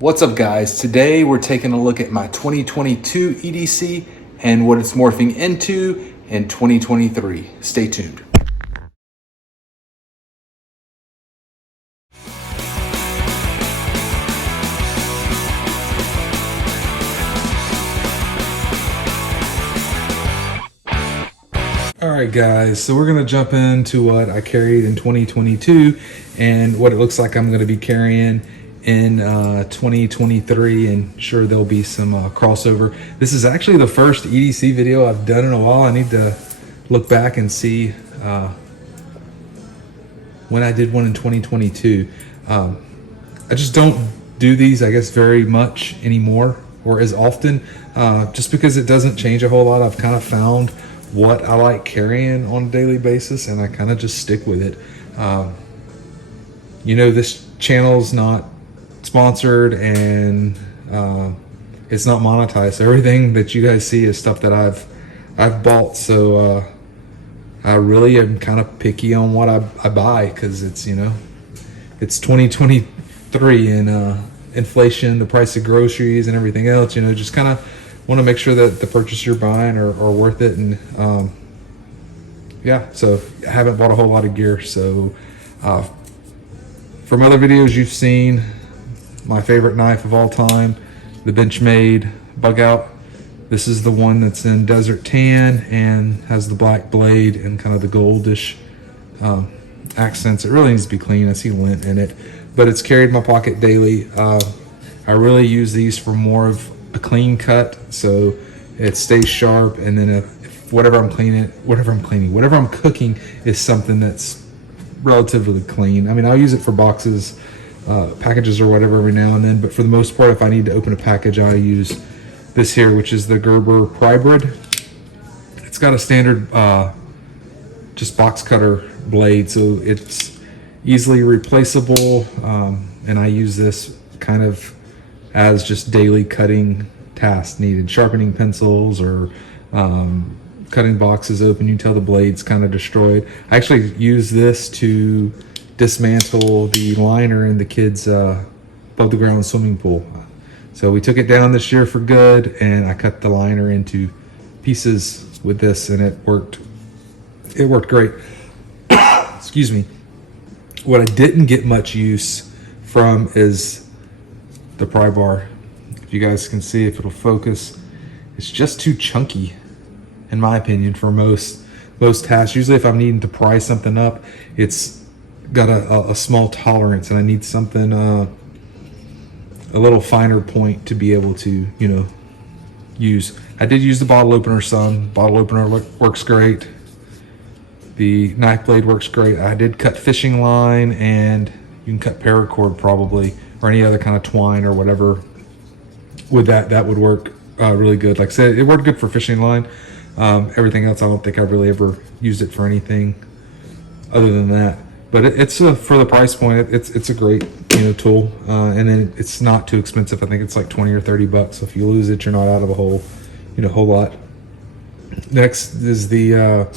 What's up guys? Today we're taking a look at my 2022 EDC and what it's morphing into in 2023. Stay tuned. All right guys, so we're gonna jump into what I carried in 2022 and what it looks like I'm gonna be carrying in 2023, and sure there'll be some crossover. This is actually the first EDC video I've done in a while. I need to look back and see when I did one in 2022. I just don't do these, I guess, very much anymore or as often, just because it doesn't change a whole lot. I've kind of found what I like carrying on a daily basis and I kind of just stick with it. You know, this channel's not sponsored and it's not monetized, so everything that you guys see is stuff that I've bought. So I really am kind of picky on what I buy, because it's, you know, it's 2023 and inflation, the price of groceries and everything else, you know, just kind of want to make sure that the purchase you're buying are worth it. And yeah, so I haven't bought a whole lot of gear. So from other videos you've seen, my favorite knife of all time, the Benchmade Bug Out. This is the one that's in Desert Tan and has the black blade and kind of the goldish accents. It really needs to be clean. I see lint in it, but it's carried in my pocket daily. I really use these for more of a clean cut, so it stays sharp. And then if whatever I'm cooking is something that's relatively clean. I mean, I'll use it for boxes, packages or whatever every now and then, but for the most part, if I need to open a package, I use this here, which is the Gerber Prybrid. It's got a standard just box cutter blade, so it's easily replaceable, and I use this kind of as just daily cutting tasks needed, sharpening pencils or cutting boxes open. You can tell the blade's kind of destroyed. I actually use this to dismantle the liner in the kids' above the ground swimming pool. So we took it down this year for good, and I cut the liner into pieces with this, and it worked great. Excuse me. What I didn't get much use from is the pry bar. If you guys can see, if it'll focus, it's just too chunky in my opinion for most tasks. Usually if I'm needing to pry something up, it's got a small tolerance, and I need something a little finer point to be able to, you know, use. I did use the bottle opener some. Bottle opener works great. The knife blade works great. I did cut fishing line, and you can cut paracord probably, or any other kind of twine or whatever. With that would work really good. Like I said, it worked good for fishing line. Everything else, I don't think I've really ever used it for anything other than that. But it's for the price point, it's a great, you know, tool, and then it's not too expensive. I think it's like 20 or 30 bucks. So if you lose it, you're not out of a whole lot. Next is the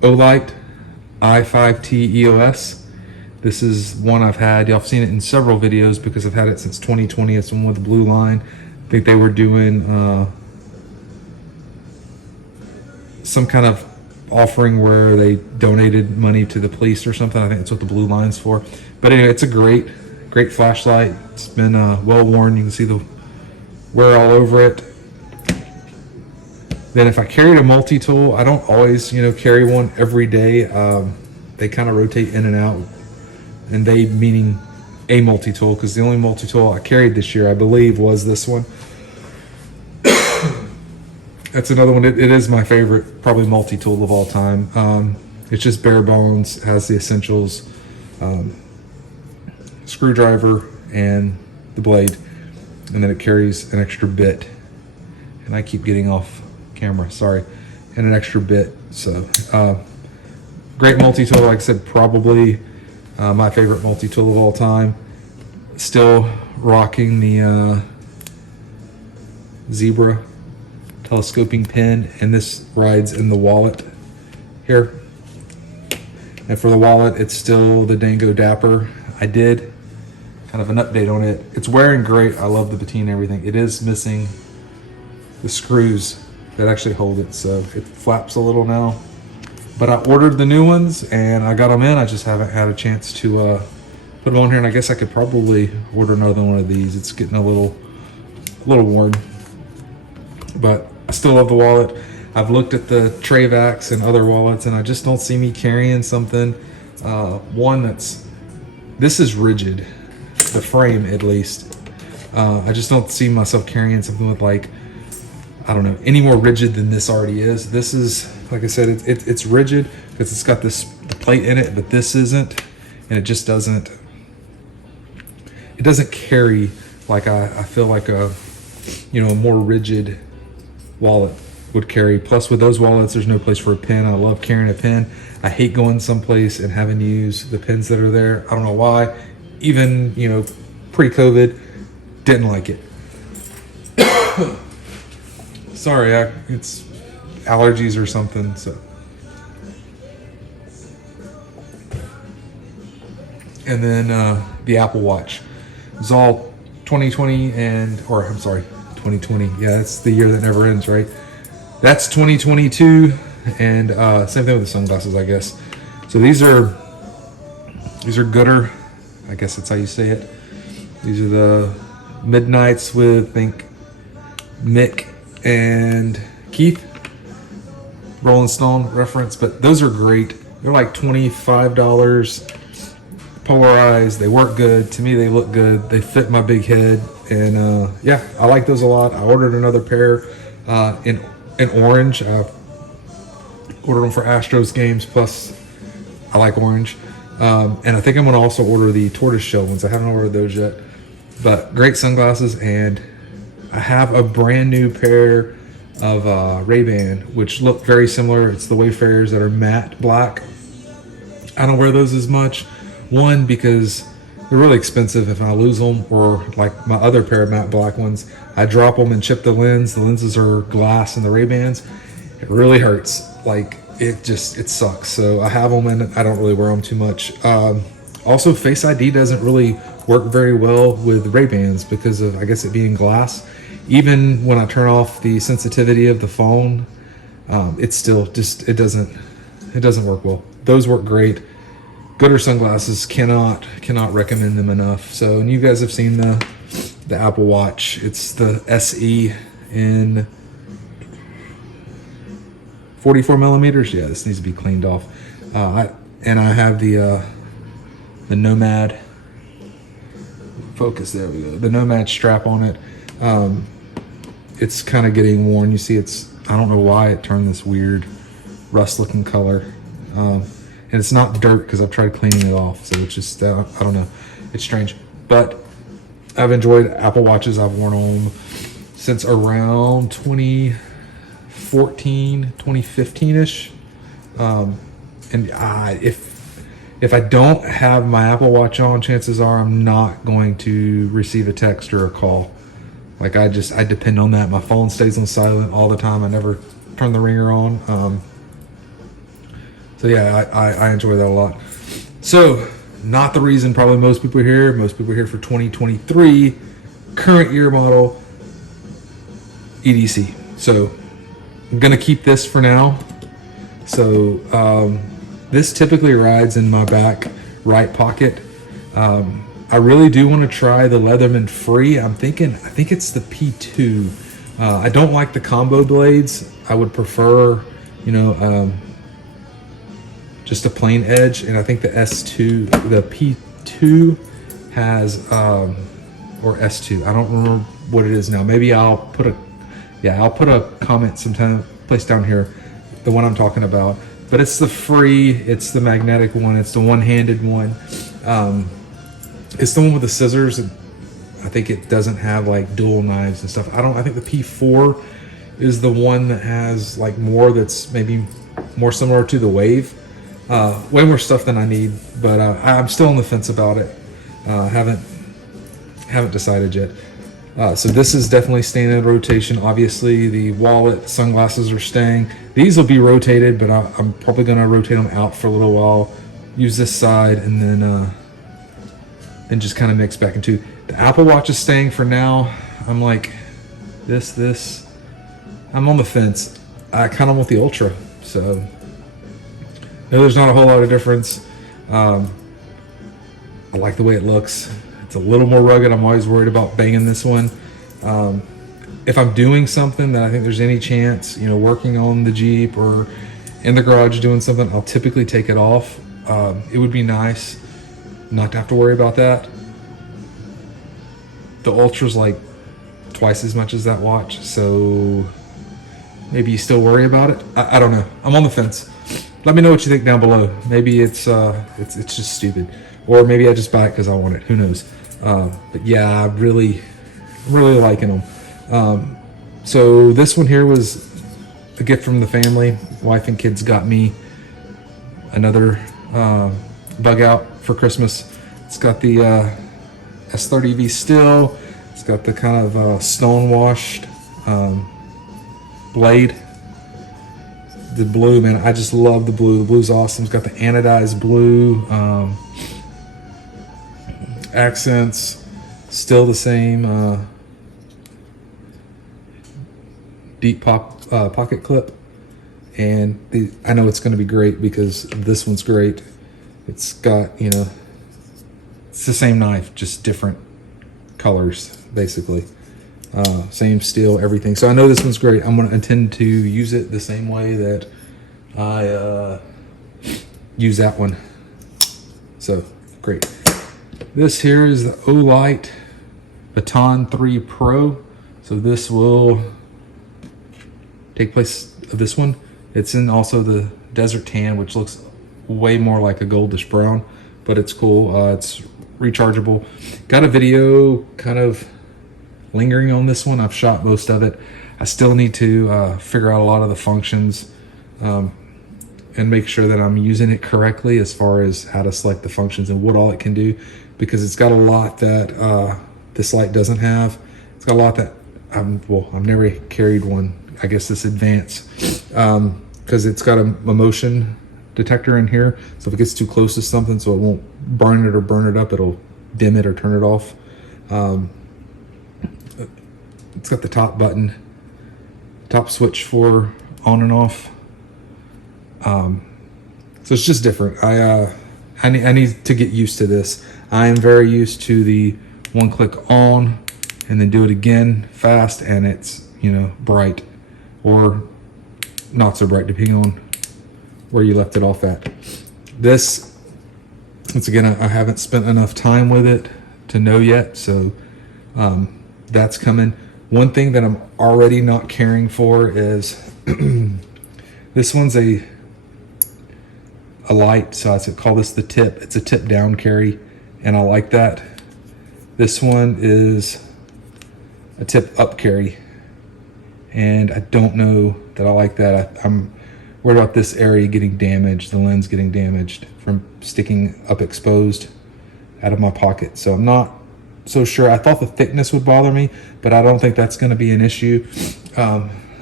Olight i5T EOS. This is one I've had. Y'all have seen it in several videos because I've had it since 2020. It's the one with the blue line. I think they were doing some kind of offering where they donated money to the police or something. I think that's what the blue line's for. But anyway, it's a great flashlight. It's been well worn. You can see the wear all over it. Then if I carried a multi-tool, I don't always, you know, carry one every day. They kind of rotate in and out, and they meaning a multi-tool, because the only multi-tool I carried this year, I believe, was this one. That's another one. It is my favorite, probably multi-tool of all time. It's just bare bones, has the essentials, screwdriver and the blade, and then it carries an extra bit. And I keep getting off camera, sorry. And an extra bit. So great multi-tool. Like I said, probably my favorite multi-tool of all time. Still rocking the Zebra telescoping pen, and this rides in the wallet here. And for the wallet, it's still the Dango Dapper. I did kind of an update on it. It's wearing great. I love the patina and everything. It is missing the screws that actually hold it, so it flaps a little now. But I ordered the new ones and I got them in. I just haven't had a chance to put them on here, and I guess I could probably order another one of these. It's getting a little worn, but I still love the wallet. I've looked at the Travax and other wallets, and I just don't see me carrying something. One this is rigid, the frame at least. I just don't see myself carrying something with, like, I don't know, any more rigid than this already is. This is, like I said, it's rigid because it's got the plate in it, but this isn't, and it just doesn't. It doesn't carry like I feel like a more rigid wallet would carry. Plus, with those wallets, there's no place for a pen. I love carrying a pen. I hate going someplace and having to use the pens that are there. I don't know why. Even pre-COVID, didn't like it. Sorry, it's allergies or something. So, and then the Apple Watch. It's all 2020 2020. Yeah, that's the year that never ends, right? That's 2022, and same thing with the sunglasses, I guess. So these are Gooder. I guess that's how you say it. These are the Midnights with, I think, Mick and Keith, Rolling Stone reference, but those are great. They're like $25, polarized. They work good. To me, they look good. They fit my big head, and yeah, I like those a lot. I ordered another pair in orange. I ordered them for Astros games. Plus, I like orange, and I think I'm gonna also order the tortoiseshell ones. I haven't ordered those yet, but great sunglasses. And I have a brand new pair of Ray-Ban, which look very similar. It's the Wayfarers that are matte black. I don't wear those as much. One, because they're really expensive if I lose them, or like my other pair of matte black ones, I drop them and chip the lens. The lenses are glass in the Ray-Bans. It really hurts. Like, it sucks. So I have them, and I don't really wear them too much. Also, Face ID doesn't really work very well with Ray-Bans because of, I guess, it being glass. Even when I turn off the sensitivity of the phone, it's still just, it doesn't work well. Those work great. Gooder sunglasses, cannot recommend them enough. So, and you guys have seen the Apple Watch. It's the SE in 44 millimeters. Yeah, this needs to be cleaned off. I have the Nomad. Focus, there we go. The Nomad strap on it. It's kind of getting worn. You see, I don't know why it turned this weird rust-looking color. And it's not dirt because I've tried cleaning it off. So it's just, I don't know. It's strange. But I've enjoyed Apple Watches. I've worn them since around 2014, 2015-ish. And if I don't have my Apple Watch on, chances are I'm not going to receive a text or a call. Like, I depend on that. My phone stays on silent all the time. I never turn the ringer on. So yeah, I enjoy that a lot. So, not the reason probably most people are here. Most people are here for 2023, current year model EDC. So, I'm going to keep this for now. So, this typically rides in my back right pocket. I really do want to try the Leatherman Free. I think it's the P2. I don't like the combo blades. I would prefer, just a plain edge. And I think the S2, the P2 has, or S2. I don't remember what it is now. Maybe I'll put a comment sometime, place down here, the one I'm talking about. But it's the Free. It's the magnetic one. It's the one-handed one. It's the one with the scissors. I think it doesn't have like dual knives and stuff. I think the P4 is the one that has like more, that's maybe more similar to the Wave. Way more stuff than I need, but I'm still on the fence about it. Haven't decided yet. So this is definitely staying in rotation. Obviously, the wallet, sunglasses are staying. These will be rotated, but I'm probably going to rotate them out for a little while. Use this side, and then and just kind of mix back into. The Apple Watch is staying for now. I'm like, this. I'm on the fence. I kind of want the Ultra. So, no, there's not a whole lot of difference. I like the way it looks. It's a little more rugged. I'm always worried about banging this one. If I'm doing something that I think there's any chance, you know, working on the Jeep or in the garage doing something, I'll typically take it off. It would be nice not to have to worry about that. The Ultra's like twice as much as that watch, so maybe you still worry about it. I don't know. I'm on the fence. Let me know what you think down below. Maybe it's just stupid, or maybe I just buy it because I want it. Who knows? But yeah, I'm really liking them. So this one here was a gift from the family. Wife and kids got me another bug out for Christmas. It's got the S30V still. It's got the kind of stone washed blade. The blue, man, I just love the blue. The blue's awesome. It's got the anodized blue accents, still the same deep pocket clip. And I know it's going to be great because this one's great. It's got, you know, it's the same knife, just different colors, basically. Same steel, everything. So I know this one's great. I'm going to intend to use it the same way that I use that one. So, great. This here is the Olight Baton 3 Pro. So this will take place of this one. It's in also the Desert Tan, which looks way more like a goldish brown, but it's cool. It's rechargeable. Got a video kind of lingering on this one. I've shot most of it. I still need to figure out a lot of the functions and make sure that I'm using it correctly as far as how to select the functions and what all it can do, because it's got a lot that this light doesn't have. It's got a lot that I've never carried one, I guess this advanced, because it's got a motion detector in here, so if it gets too close to something, so it won't burn it or burn it up, it'll dim it or turn it off. It's got the top button, top switch for on and off. So it's just different. I need to get used to this. I am very used to the one click on and then do it again fast, and it's, you know, bright or not so bright depending on where you left it off at. This, once again, I haven't spent enough time with it to know yet, so that's coming. One thing that I'm already not caring for is this one's a light, so I call this the tip. It's a tip down carry, and I like that. This one is a tip up carry, and I don't know that I like that. I'm worried about this area getting damaged, the lens getting damaged from sticking up exposed out of my pocket. So I'm not so sure. I thought the thickness would bother me, but I don't think that's going to be an issue.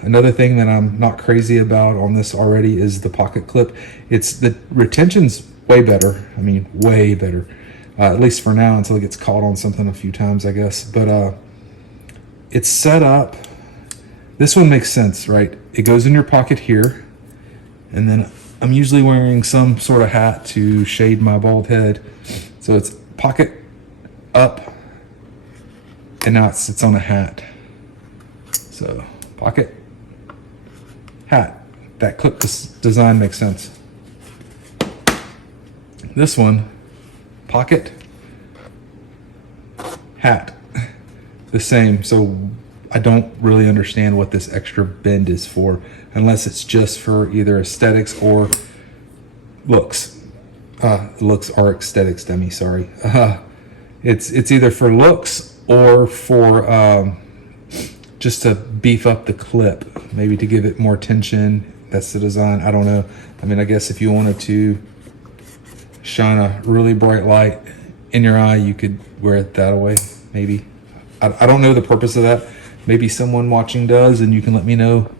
Another thing that I'm not crazy about on this already is the pocket clip. It's the retention's way better. I mean, way better, at least for now, until it gets caught on something a few times, I guess. But it's set up. This one makes sense, right? It goes in your pocket here, and then I'm usually wearing some sort of hat to shade my bald head. So it's pocket up, and now it sits on a hat. So pocket, hat. That clip design makes sense. This one, pocket, hat, the same. So I don't really understand what this extra bend is for, unless it's just for either aesthetics or looks. Looks are aesthetics, dummy, sorry. It's either for looks or for just to beef up the clip, maybe to give it more tension. That's the design. I don't know. I mean, I guess if you wanted to shine a really bright light in your eye, you could wear it that way, maybe. I don't know the purpose of that. Maybe someone watching does, and you can let me know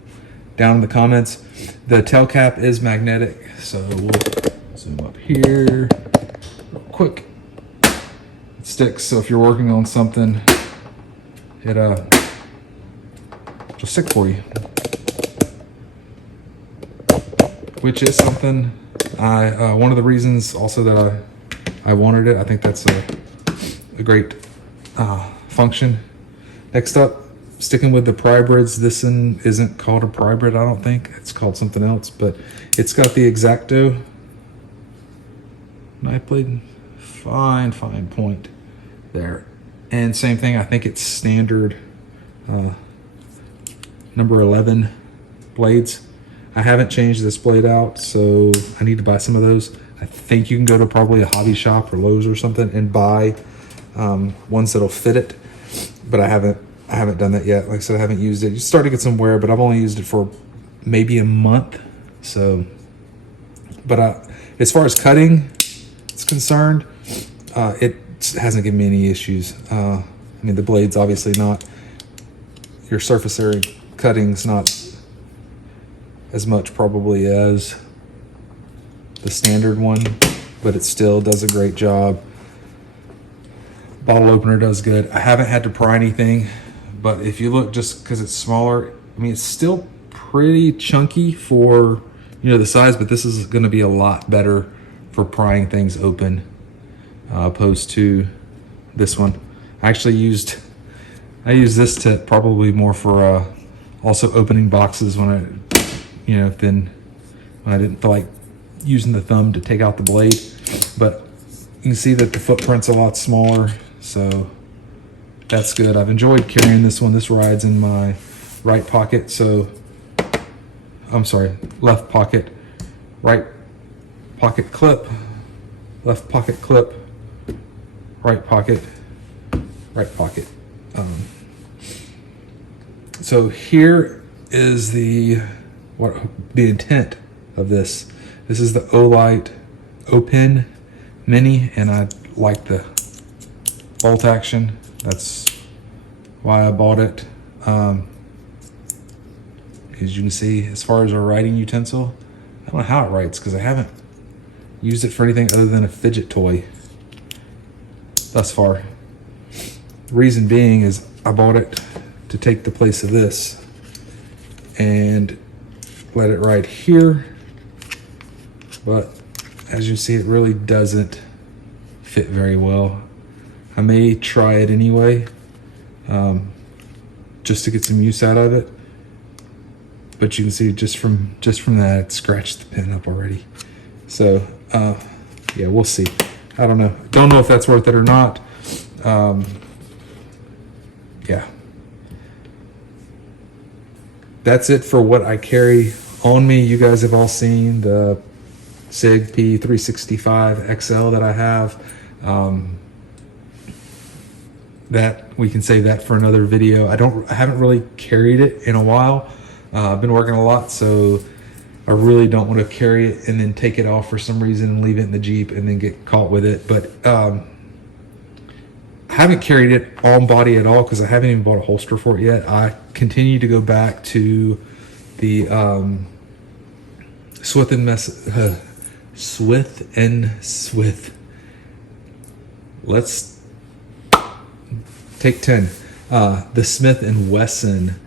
down in the comments. The tail cap is magnetic, so we'll zoom up here real quick. It's sticks. So if you're working on something, it'll stick for you. Which is something one of the reasons also that I wanted it. I think that's a great function. Next up, sticking with the pry brids. This one isn't called a pry brid, I don't think. It's called something else, but it's got the X-Acto knife blade. Fine point there. And same thing, I think it's standard number 11 blades. I haven't changed this blade out, so I need to buy some of those. I think you can go to probably a hobby shop or Lowe's or something and buy ones that'll fit it, but I haven't done that yet. Like I said, I haven't used it. You start to get some wear, but I've only used it for maybe a month. So, but as far as cutting is concerned, it hasn't given me any issues. I mean, the blade's obviously not, your surface area cutting's not as much probably as the standard one, but it still does a great job. Bottle opener does good. I haven't had to pry anything, but if you look, just because it's smaller, I mean, it's still pretty chunky for, you know, the size, but this is going to be a lot better for prying things open opposed to this one. I used this to probably more for also opening boxes when when I didn't feel like using the thumb to take out the blade. But you can see that the footprint's a lot smaller, so that's good. I've enjoyed carrying this one. This rides in my right pocket, so I'm sorry, left pocket, right pocket clip, left pocket clip, right pocket, right pocket. So here is the intent of this. This is the Olight O-Pen Mini, and I like the bolt action. That's why I bought it. As you can see, as far as our writing utensil, I don't know how it writes because I haven't used it for anything other than a fidget toy thus far. The reason being is I bought it to take the place of this and let it ride here, but as you see, it really doesn't fit very well. I may try it anyway, just to get some use out of it, but you can see just from that, it scratched the pin up already. So yeah, we'll see. I don't know if that's worth it or not. Yeah, that's it for what I carry on me. You guys have all seen the SIG P365 XL that I have. That we can save that for another video. I haven't really carried it in a while. I've been working a lot, so I really don't want to carry it and then take it off for some reason and leave it in the Jeep and then get caught with it. But I haven't carried it on body at all because I haven't even bought a holster for it yet. I continue to go back to the Swith and Swith. Let's take 10. The Smith & Wesson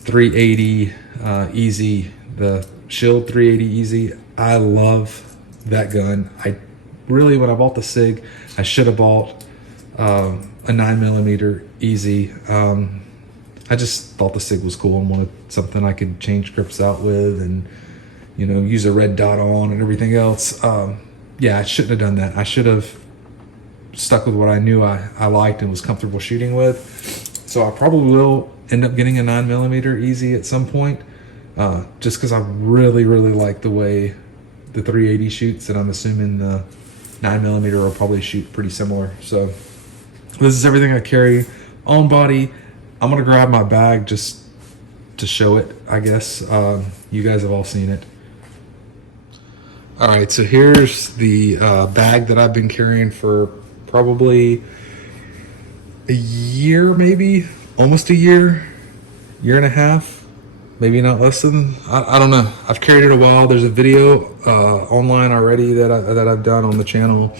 380 Easy, the Shield 380 Easy. I love that gun. When I bought the SIG, I should have bought a 9mm Easy. I just thought the SIG was cool and wanted something I could change grips out with and, you know, use a red dot on and everything else. Yeah, I shouldn't have done that. I should have stuck with what I knew I liked and was comfortable shooting with. So I probably will end up getting a 9mm Easy at some point, just because I really like the way the 380 shoots, and I'm assuming the 9mm will probably shoot pretty similar. So this is everything I carry on body. I'm gonna grab my bag just to show it, I guess. You guys have all seen it. All right, so here's the bag that I've been carrying for probably a year, maybe almost a year and a half, maybe not less than. I don't know. I've carried it a while. There's a video online already that I've done on the channel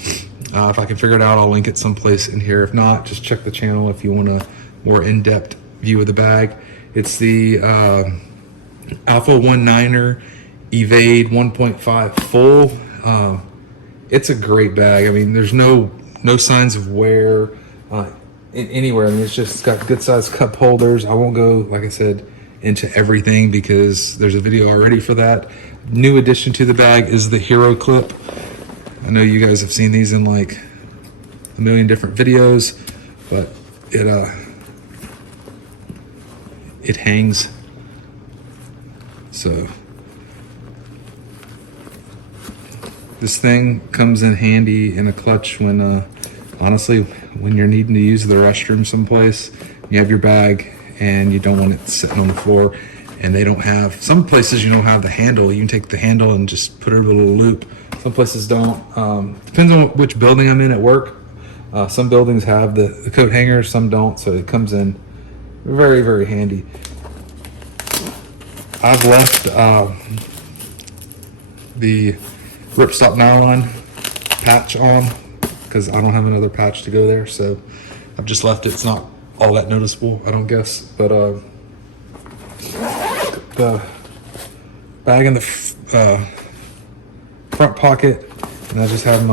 If I can figure it out, I'll link it someplace in here. If not, just check the channel if you want a more in-depth view of the bag. It's the Alpha 19er Evade 1.5 full. It's a great bag. I mean, there's no signs of wear anywhere. I mean, it's got good sized cup holders. I won't go, like I said, into everything because there's a video already for that. New addition to the bag is the Hero Clip. I know you guys have seen these in like a million different videos, but it hangs. So this thing comes in handy in a clutch when honestly, when you're needing to use the restroom someplace, you have your bag and you don't want it sitting on the floor, and they don't have, some places you don't have the handle. You can take the handle and just put it over a little loop. Some places don't. Depends on which building I'm in at work. Some buildings have the coat hangers, some don't, so it comes in very, very handy. I've left the ripstop nylon patch on because I don't have another patch to go there, so I've just left it. It's not all that noticeable, I don't guess, but the bag in the front pocket, and I just have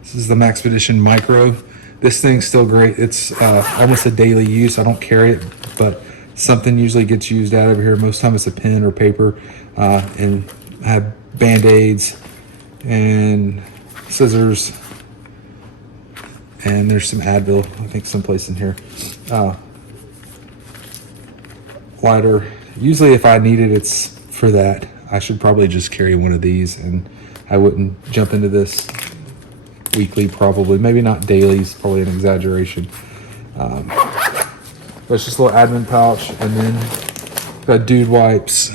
this is the Maxpedition Micro. This thing's still great. It's almost a daily use. I don't carry it, but something usually gets used out of here. Most time it's a pen or paper, and I have Band-Aids and scissors, and there's some Advil, I think someplace in here. Lighter. Usually if I need it, it's for that. I should probably just carry one of these, and I wouldn't jump into this weekly, probably. Maybe not daily, it's probably an exaggeration. But it's just a little admin pouch, and then got Dude Wipes,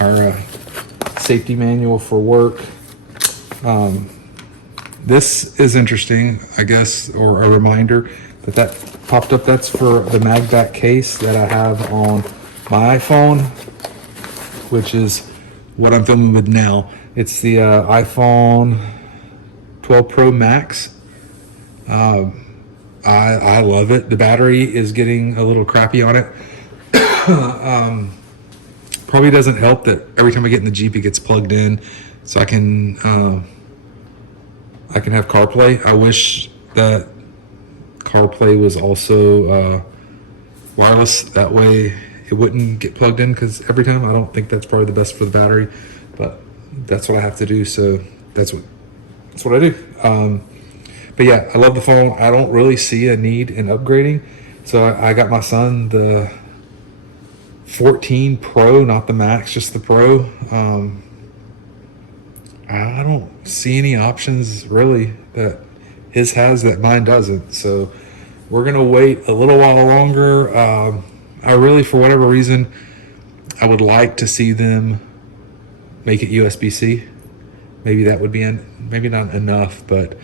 our safety manual for work. This is interesting, I guess, or a reminder that popped up. That's for the MagBack case that I have on my iPhone, which is what I'm filming with now. It's the iPhone 12 Pro Max. I love it. The battery is getting a little crappy on it. Probably doesn't help that every time I get in the Jeep it gets plugged in, so I can have CarPlay. I wish that CarPlay was also wireless. That way it wouldn't get plugged in, because every time, I don't think that's probably the best for the battery, but that's what I have to do. So that's what I do. But yeah, I love the phone. I don't really see a need in upgrading. So I got my son the 14 Pro, not the Max, just the Pro. I don't see any options really that his has that mine doesn't. So we're gonna wait a little while longer. I really, for whatever reason, I would like to see them make it USB-C. Maybe that would be maybe not enough, but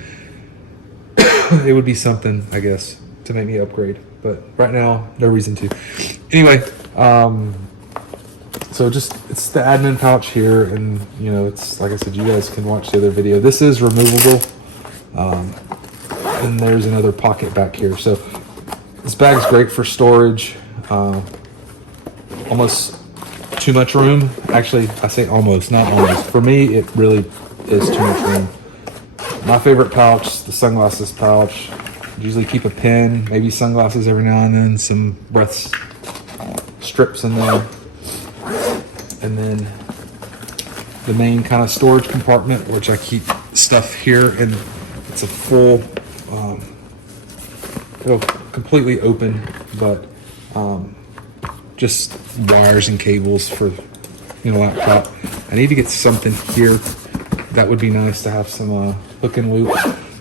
it would be something, I guess, to make me upgrade. But right now, no reason to. Anyway, so it's the admin pouch here, and it's like I said, you guys can watch the other video. This is removable, and there's another pocket back here. So this bag's great for storage. Almost too much room. Actually, I say almost, not almost. For me, it really is too much room. My favorite pouch, the sunglasses pouch. Usually keep a pen, maybe sunglasses every now and then, some breath strips in there. And then the main kind of storage compartment, which I keep stuff here, and it's a full, it'll completely open, but just wires and cables for laptop. I need to get something here. That would be nice to have some hook and loop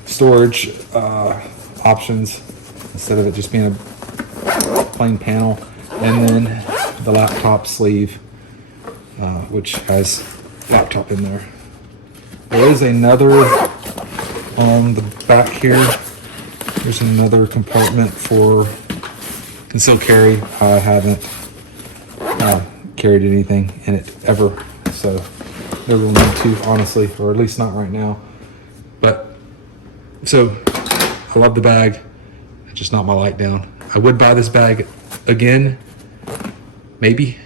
storage options instead of it just being a plain panel. And then the laptop sleeve, which has laptop in there. There is another on the back here. There's another compartment for concealed carry. I haven't carried anything in it ever, so never will need to, honestly, or at least not right now. But So I love the bag, just not my light down. I would buy this bag again, maybe.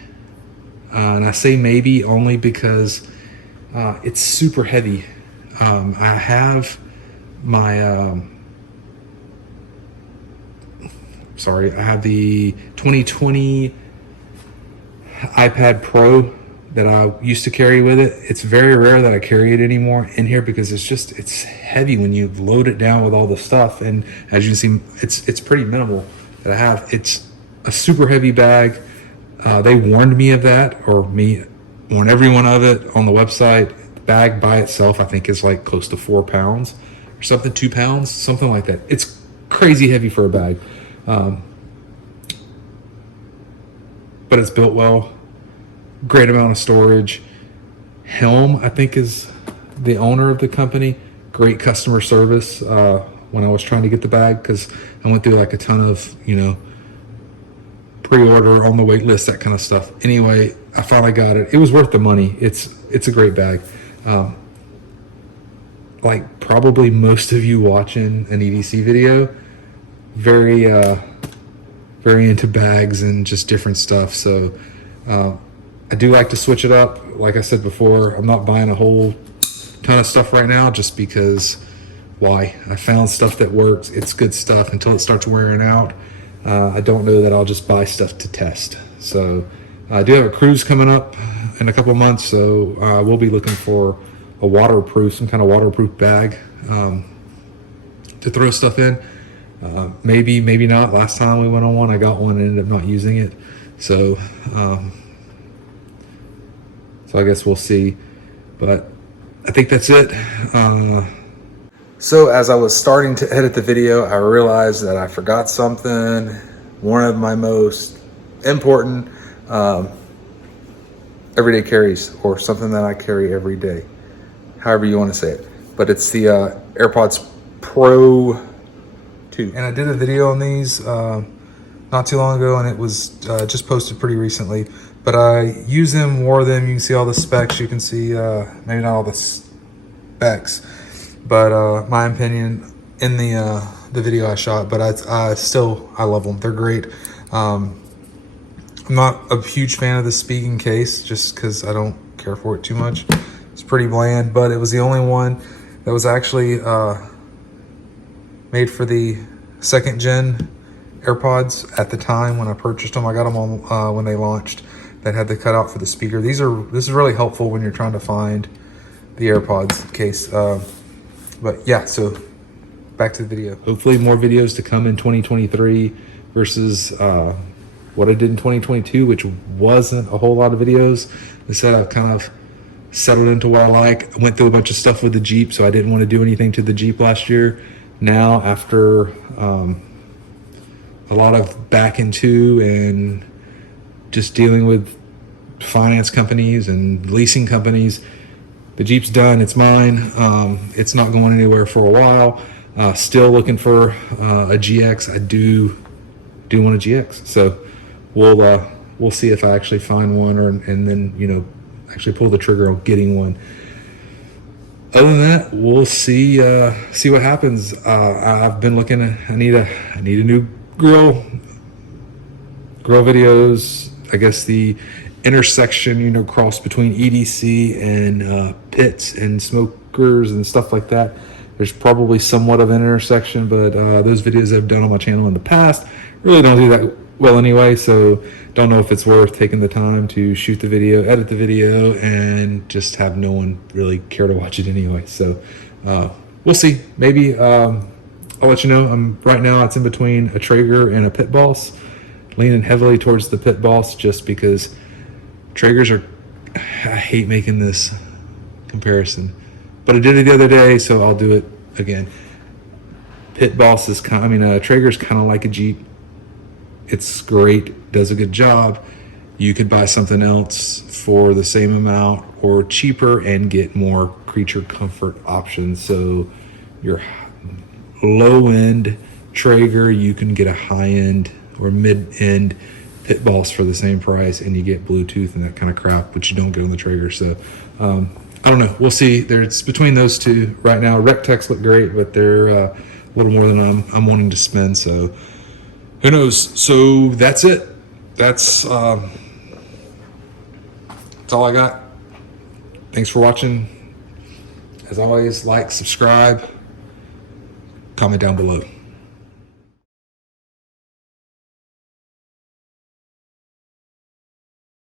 And I say maybe only because it's super heavy. I have my, I have the 2020 iPad Pro that I used to carry with it. It's very rare that I carry it anymore in here because it's heavy when you load it down with all the stuff. And as you can see, it's pretty minimal that I have. It's a super heavy bag. They warned me of that, or me warned everyone of it on the website. The bag by itself, I think, is like close to 4 pounds or something, 2 pounds, something like that. It's crazy heavy for a bag. But it's built well. Great amount of storage. Helm, I think, is the owner of the company. Great customer service when I was trying to get the bag, because I went through like a ton of, pre-order, on the wait list, that kind of stuff. Anyway, I finally got it. It was worth the money. It's a great bag. Like probably most of you watching an EDC video, very into bags and just different stuff. So I do like to switch it up. Like I said before, I'm not buying a whole ton of stuff right now just because why? I found stuff that works. It's good stuff until it starts wearing out. I don't know that I'll just buy stuff to test. So I do have a cruise coming up in a couple of months, so we'll be looking for some kind of waterproof bag to throw stuff in. Maybe not. Last time we went on one, I got one and ended up not using it. So I guess we'll see. But I think that's it. So as I was starting to edit the video, I realized that I forgot something. One of my most important everyday carries, or something that I carry every day, however you want to say it. But it's the AirPods Pro 2. And I did a video on these not too long ago, and it was just posted pretty recently. But I use them, wore them. You can see all the specs. You can see maybe not all the specs, but my opinion in the video I shot. But I love them. They're great. I'm not a huge fan of the speaking case just because I don't care for it too much. It's pretty bland, but it was the only one that was actually made for the 2nd gen AirPods at the time when I purchased them. I got them on when they launched, that had the cutout for the speaker. This is really helpful when you're trying to find the AirPods case. But yeah, so back to the video. Hopefully more videos to come in 2023 versus what I did in 2022, which wasn't a whole lot of videos. I said I've kind of settled into what I like. I went through a bunch of stuff with the Jeep, so I didn't want to do anything to the Jeep last year. Now, after a lot of back into and just dealing with finance companies and leasing companies, the Jeep's done. It's mine. It's not going anywhere for a while. Still looking for a GX. I do want a GX. So we'll see if I actually find one, and then actually pull the trigger on getting one. Other than that, we'll see what happens. I've been looking at, I need a new grill videos. I guess the intersection, cross between EDC and pits and smokers and stuff like that. There's probably somewhat of an intersection, but those videos I've done on my channel in the past really don't do that well anyway, so don't know if it's worth taking the time to shoot the video, edit the video, and just have no one really care to watch it anyway. So we'll see. Maybe I'll let you know. Right now it's in between a Traeger and a Pit Boss, leaning heavily towards the Pit Boss just because Traegers I hate making this comparison, but I did it the other day, so I'll do it again. Pit Boss is Traeger's kind of like a Jeep. It's great, does a good job. You could buy something else for the same amount or cheaper and get more creature comfort options. So your low-end Traeger, you can get a high-end or mid-end Pit Boss for the same price, and you get Bluetooth and that kind of crap, which you don't get on the Traeger. So I don't know. We'll see. There's between those two right now. Rectex look great, but they're a little more than I'm wanting to spend. So who knows? So that's it. That's all I got. Thanks for watching. As always, like, subscribe, comment down below.